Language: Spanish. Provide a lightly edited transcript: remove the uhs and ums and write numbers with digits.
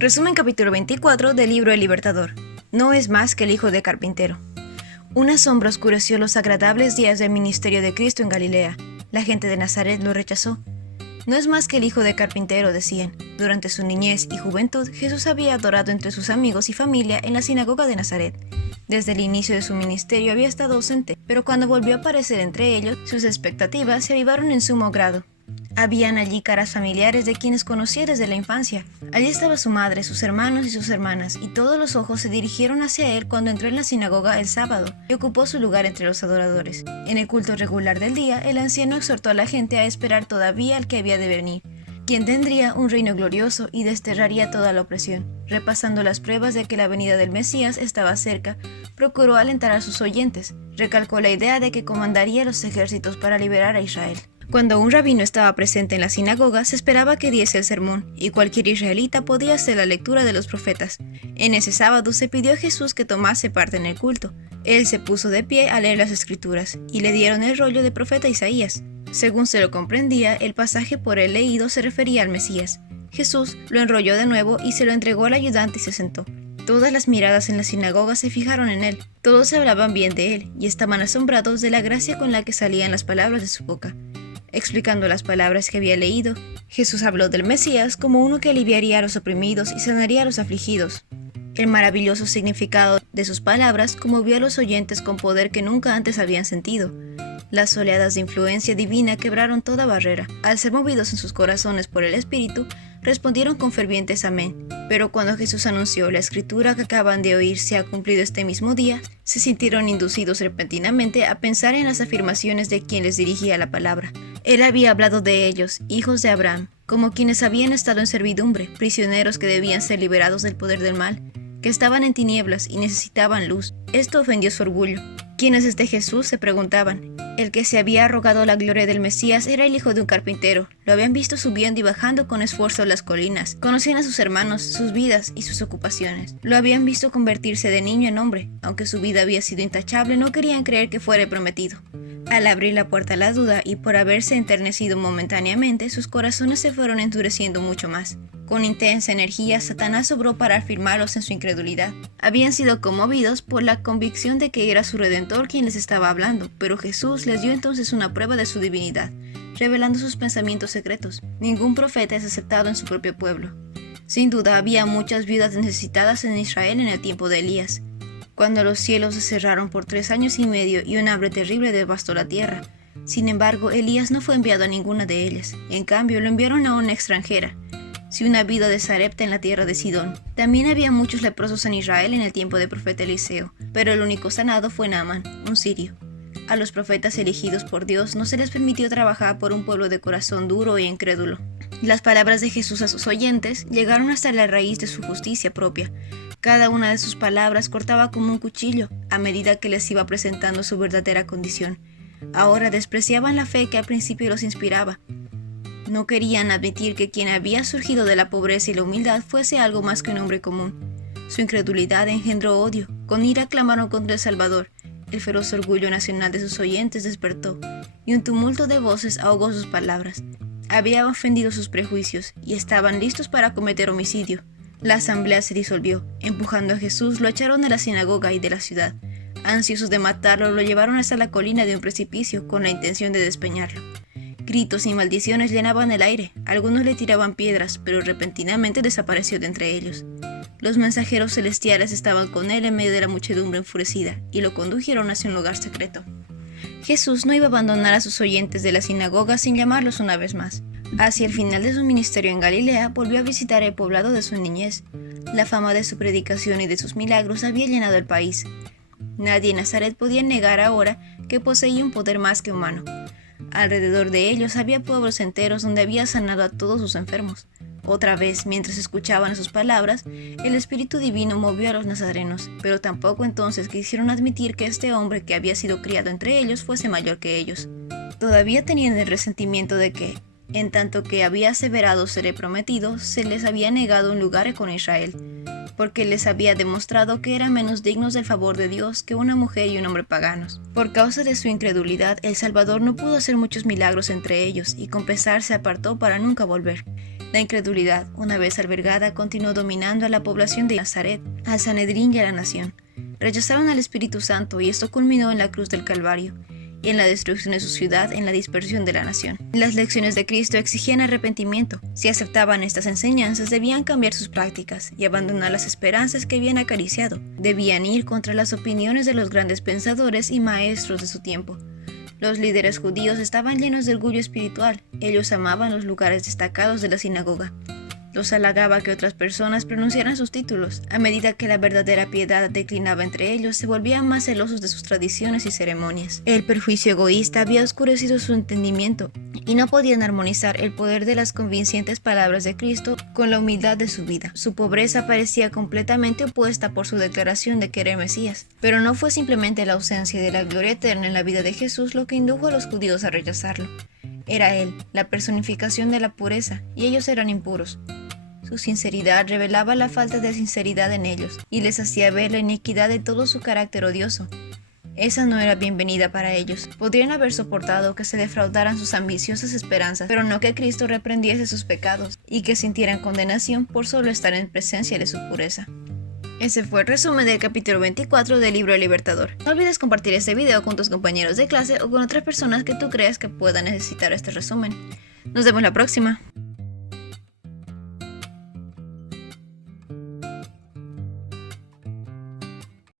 Resumen capítulo 24 del libro El Libertador. No es más que el hijo de carpintero. Una sombra oscureció los agradables días del ministerio de Cristo en Galilea. La gente de Nazaret lo rechazó. No es más que el hijo de carpintero, decían. Durante su niñez y juventud, Jesús había adorado entre sus amigos y familia en la sinagoga de Nazaret. Desde el inicio de su ministerio había estado ausente, pero cuando volvió a aparecer entre ellos, sus expectativas se avivaron en sumo grado. Habían allí caras familiares de quienes conocía desde la infancia. Allí estaba su madre, sus hermanos y sus hermanas, y todos los ojos se dirigieron hacia él cuando entró en la sinagoga el sábado y ocupó su lugar entre los adoradores. En el culto regular del día, el anciano exhortó a la gente a esperar todavía al que había de venir, quien tendría un reino glorioso y desterraría toda la opresión. Repasando las pruebas de que la venida del Mesías estaba cerca, procuró alentar a sus oyentes. Recalcó la idea de que comandaría los ejércitos para liberar a Israel. Cuando un rabino estaba presente en la sinagoga, se esperaba que diese el sermón, y cualquier israelita podía hacer la lectura de los profetas. En ese sábado se pidió a Jesús que tomase parte en el culto. Él se puso de pie a leer las escrituras, y le dieron el rollo del profeta Isaías. Según se lo comprendía, el pasaje por él leído se refería al Mesías. Jesús lo enrolló de nuevo y se lo entregó al ayudante y se sentó. Todas las miradas en la sinagoga se fijaron en él. Todos hablaban bien de él, y estaban asombrados de la gracia con la que salían las palabras de su boca. Explicando las palabras que había leído, Jesús habló del Mesías como uno que aliviaría a los oprimidos y sanaría a los afligidos. El maravilloso significado de sus palabras conmovió a los oyentes con poder que nunca antes habían sentido. Las oleadas de influencia divina quebraron toda barrera. Al ser movidos en sus corazones por el Espíritu, respondieron con fervientes amén. Pero cuando Jesús anunció la escritura que acaban de oír se ha cumplido este mismo día, se sintieron inducidos repentinamente a pensar en las afirmaciones de quien les dirigía la palabra. Él había hablado de ellos, hijos de Abraham, como quienes habían estado en servidumbre, prisioneros que debían ser liberados del poder del mal, que estaban en tinieblas y necesitaban luz. Esto ofendió su orgullo. ¿Quién es este Jesús?, se preguntaban. El que se había arrogado la gloria del Mesías era el hijo de un carpintero. Lo habían visto subiendo y bajando con esfuerzo las colinas. Conocían a sus hermanos, sus vidas y sus ocupaciones. Lo habían visto convertirse de niño en hombre. Aunque su vida había sido intachable, no querían creer que fuera el prometido. Al abrir la puerta a la duda y por haberse enternecido momentáneamente, sus corazones se fueron endureciendo mucho más. Con intensa energía, Satanás obró para afirmarlos en su incredulidad. Habían sido conmovidos por la convicción de que era su Redentor quien les estaba hablando, pero Jesús les dio entonces una prueba de su divinidad, revelando sus pensamientos secretos. Ningún profeta es aceptado en su propio pueblo. Sin duda, había muchas viudas necesitadas en Israel en el tiempo de Elías, cuando los cielos se cerraron por 3 años y medio y un hambre terrible devastó la tierra. Sin embargo, Elías no fue enviado a ninguna de ellas. En cambio, lo enviaron a una extranjera, una viuda de Sarepta en la tierra de Sidón. También había muchos leprosos en Israel en el tiempo del profeta Eliseo, pero el único sanado fue Naamán, un sirio. A los profetas elegidos por Dios no se les permitió trabajar por un pueblo de corazón duro e incrédulo. Las palabras de Jesús a sus oyentes llegaron hasta la raíz de su justicia propia. Cada una de sus palabras cortaba como un cuchillo a medida que les iba presentando su verdadera condición. Ahora despreciaban la fe que al principio los inspiraba. No querían admitir que quien había surgido de la pobreza y la humildad fuese algo más que un hombre común. Su incredulidad engendró odio. Con ira clamaron contra el Salvador. El feroz orgullo nacional de sus oyentes despertó, y un tumulto de voces ahogó sus palabras. Habían ofendido sus prejuicios, y estaban listos para cometer homicidio. La asamblea se disolvió. Empujando a Jesús, lo echaron de la sinagoga y de la ciudad. Ansiosos de matarlo, lo llevaron hasta la colina de un precipicio con la intención de despeñarlo. Gritos y maldiciones llenaban el aire. Algunos le tiraban piedras, pero repentinamente desapareció de entre ellos. Los mensajeros celestiales estaban con él en medio de la muchedumbre enfurecida, y lo condujeron hacia un lugar secreto. Jesús no iba a abandonar a sus oyentes de la sinagoga sin llamarlos una vez más. Hacia el final de su ministerio en Galilea, volvió a visitar el poblado de su niñez. La fama de su predicación y de sus milagros había llenado el país. Nadie en Nazaret podía negar ahora que poseía un poder más que humano. Alrededor de ellos había pueblos enteros donde había sanado a todos sus enfermos. Otra vez, mientras escuchaban sus palabras, el Espíritu Divino movió a los nazarenos, pero tampoco entonces quisieron admitir que este hombre que había sido criado entre ellos fuese mayor que ellos. Todavía tenían el resentimiento de que, en tanto que había aseverado ser el prometido, se les había negado un lugar con Israel, porque les había demostrado que eran menos dignos del favor de Dios que una mujer y un hombre paganos. Por causa de su incredulidad, el Salvador no pudo hacer muchos milagros entre ellos, y con pesar se apartó para nunca volver. La incredulidad, una vez albergada, continuó dominando a la población de Nazaret, al Sanedrín y a la nación. Rechazaron al Espíritu Santo y esto culminó en la cruz del Calvario y en la destrucción de su ciudad, en la dispersión de la nación. Las lecciones de Cristo exigían arrepentimiento. Si aceptaban estas enseñanzas, debían cambiar sus prácticas y abandonar las esperanzas que habían acariciado. Debían ir contra las opiniones de los grandes pensadores y maestros de su tiempo. Los líderes judíos estaban llenos de orgullo espiritual. Ellos amaban los lugares destacados de la sinagoga. Los halagaba que otras personas pronunciaran sus títulos. A medida que la verdadera piedad declinaba entre ellos, se volvían más celosos de sus tradiciones y ceremonias. El perjuicio egoísta había oscurecido su entendimiento y no podían armonizar el poder de las convincentes palabras de Cristo con la humildad de su vida. Su pobreza parecía completamente opuesta por su declaración de que era Mesías. Pero no fue simplemente la ausencia de la gloria eterna en la vida de Jesús lo que indujo a los judíos a rechazarlo. Era Él, la personificación de la pureza, y ellos eran impuros. Su sinceridad revelaba la falta de sinceridad en ellos y les hacía ver la iniquidad de todo su carácter odioso. Esa no era bienvenida para ellos. Podrían haber soportado que se defraudaran sus ambiciosas esperanzas, pero no que Cristo reprendiese sus pecados y que sintieran condenación por solo estar en presencia de su pureza. Ese fue el resumen del capítulo 24 del libro El Libertador. No olvides compartir este video con tus compañeros de clase o con otras personas que tú creas que puedan necesitar este resumen. Nos vemos la próxima.